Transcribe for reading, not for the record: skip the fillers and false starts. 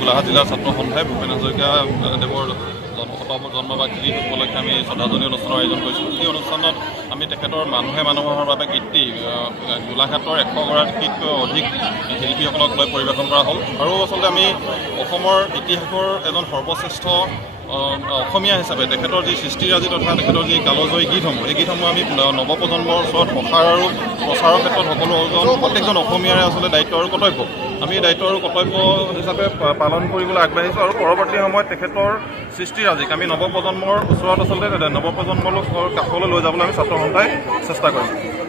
গোলাঘাট জিলা ছাত্ৰ সন্থাই ভূপেন হাজৰিকা দেৱৰ জন্মবাৰ্ষিকী উপলক্ষে আমি শ্ৰদ্ধাঞ্জলি অনুষ্ঠানৰ আয়োজন কৰিছিলোঁ। এই অনুষ্ঠানত আমি তেখেতৰ মানুহে মানুহৰ বাবে গীতটি গোলাঘাটৰ 100গৰাকীতকৈ অধিক শিল্পীসকলক লৈ পৰিৱেশন কৰা হ'ল। আৰু আচলতে আমি অসমৰ ইতিহাসৰ এজন সৰ্বশ্ৰেষ্ঠ অসমীয়া হিচাপে তেখেতৰ যি সৃষ্টিৰাজি তথা তেখেতৰ যি কালজয়ী গীতসমূহ, এই গীতসমূহ আমি নৱপ্ৰজন্মৰ ওচৰত প্ৰসাৰ আৰু প্ৰচাৰৰ ক্ষেত্ৰত প্ৰত্যেকজন অসমীয়াৰে আচলতে দায়িত্ব আৰু কৰ্তব্য। আমি এই দায়িত্ব আৰু কৰ্তব্য হিচাপে পালন কৰিবলৈ আগবাঢ়িছোঁ আৰু পৰৱৰ্তী সময়ত তেখেতৰ সৃষ্টিৰাজিক আমি নৱপ্ৰজন্মৰ ওচৰত আচলতে নৱপ্ৰজন্মৰ কাষলৈ লৈ যাবলৈ আমি ছাত্ৰ সন্থাই চেষ্টা কৰিম।